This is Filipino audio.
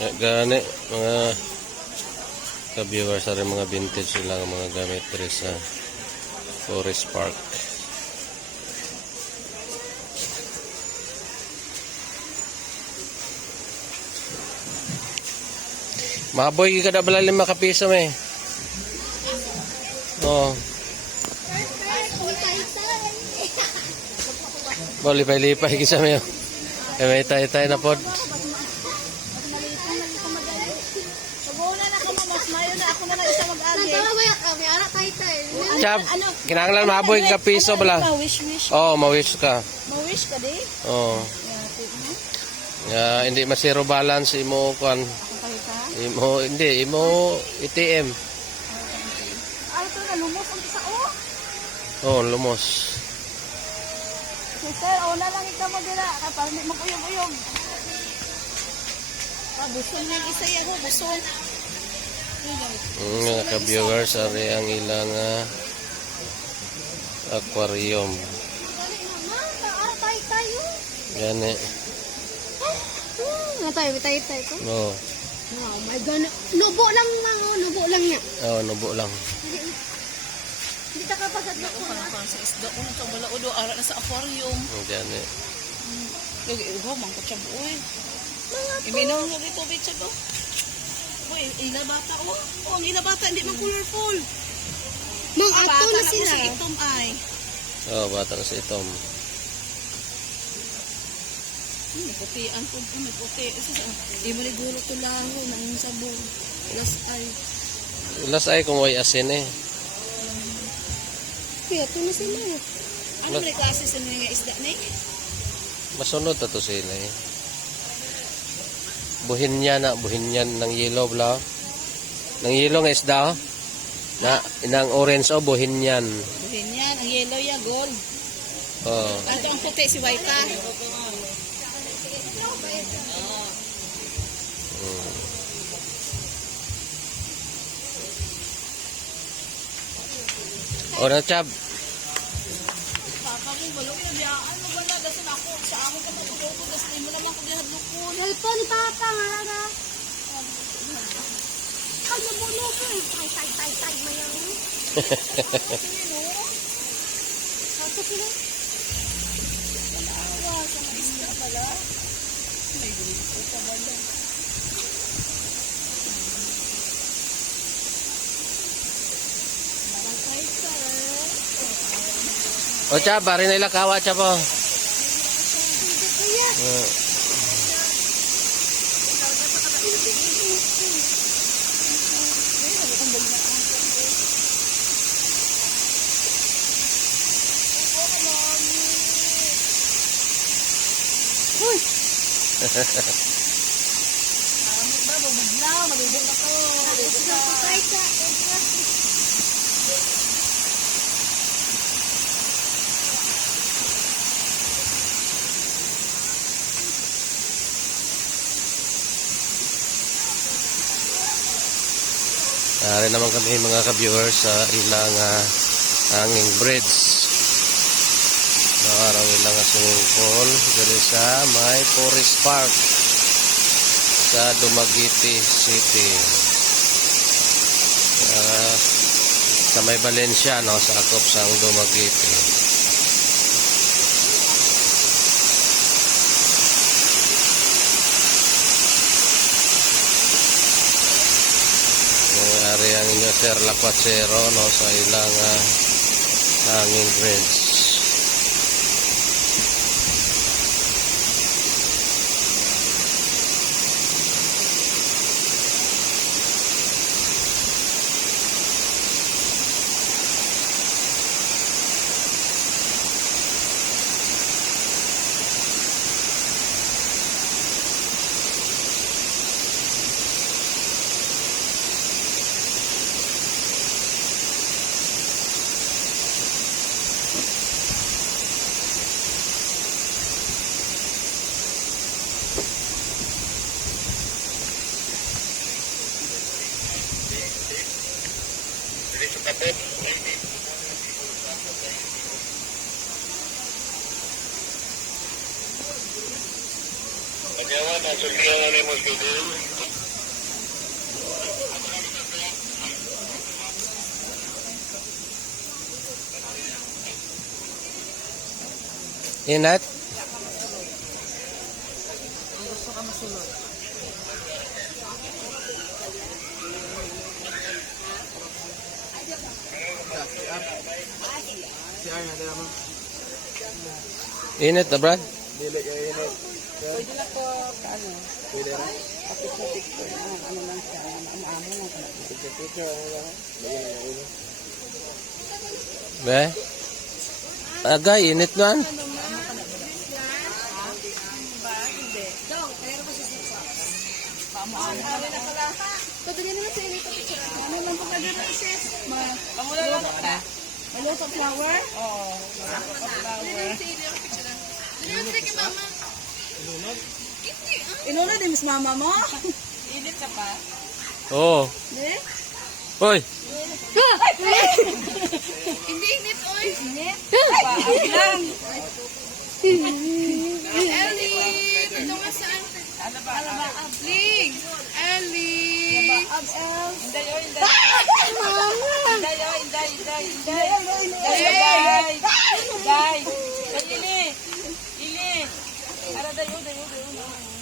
Gani mga ka-viewers, sa mga vintage lang mga gamit diri sa Forest Park. Maboy kada bala 5 ka piso me. Oh. Bali lipay kisa me. May tay na pod. Chab, kinahanglan maboy ka piso bala. Oh, ma-wish ka. Ma-wish ka di? Oh. Ya, hindi ma-zero balance imo kan. Imo hindi, imo ATM. Ano to na lumos ang isa Oh, lumos. Sir, una lang ikaw mo dira para hindi maguyog-uyog. Busog ng isa yago, busog. Mga ka-viewers, ari ang ilang aquarium. Gani. Natay ko. Oh. Oh my God. Nubo lang niya. Oh, nubo lang. Hindi ta kapagad na ko na. Sa isda ko na itong balaudo, ara na sa aquarium. Gani. Uy, mang kutsab, uy. Iminaw nga dito, bitsa ko. Uy, ila bata, oh. Oh, ang ila bata, hindi man colorful. Mang ato na sila. Sa itom ay. Oh, bata na sa itom. May putian po, may puti. Di mo liguro ito laho, nang sabong. Last ay. Last ay kung may asin eh. Kaya ito na sila. Ano may klase sa mga isda na eh? Masunod na to sila eh. Buhinyan ng yellow bla. Ng yellow nga isda oh. Na inang orange oh buhinyan. Buhin yan, ang yellow ya, gold. Oh. Ito ang puti, si Waita. O na chab. Papa mo, balo kinabiyaan mo ba na? Dasan ako, sa amon ka matulog. Dasan mo naman kung dihadlukon. Cellphone ni Papa nga na. Ay, nabuno ko eh. Tay, mayang. Ako sila. Awa, sa mga isda pala. May grupo pa bala. O chab, bari na ilang kawa chab oh. Uy! Ba, bubuglaw, malibog ako. Tay ka. Ari naman kami mga ka-viewers sa ilang hanging bridge. Araw ilang swimming pool dito sa may Forest Park sa Dumaguete City. Sa may Valencia no, sa akop sang Dumaguete. Ari ang inyo Sir Lacuachero no, sa ilang hanging bridge. Pagyawan, nasa liyawan ay mosquito. Inat? Kung gusto ka masulod. Init na, Brad? Pwede na po, ano? Pwede na? Patik-patik po. Ano lang siya, ano lang ka. Be? Agay, init na. Pagdagan naman sa inyo, picture. Ano lang po pwede na sis? Pamula lang ka. Maluto flower? Oo. Lunod kay mama. Inuna din mas mama mo? Init ka pa? Oo. Di? Hoy! Hindi init, oy. Init? Paang lang. Ellie! Ito nga saan? Ano ba? Ling! Ellie! Inday, oh, inday. Mama! Inday, oh, inday, inday, inday. Inday, inday. Inday, ili. Ili. Ara, dayo, dayo, dayo.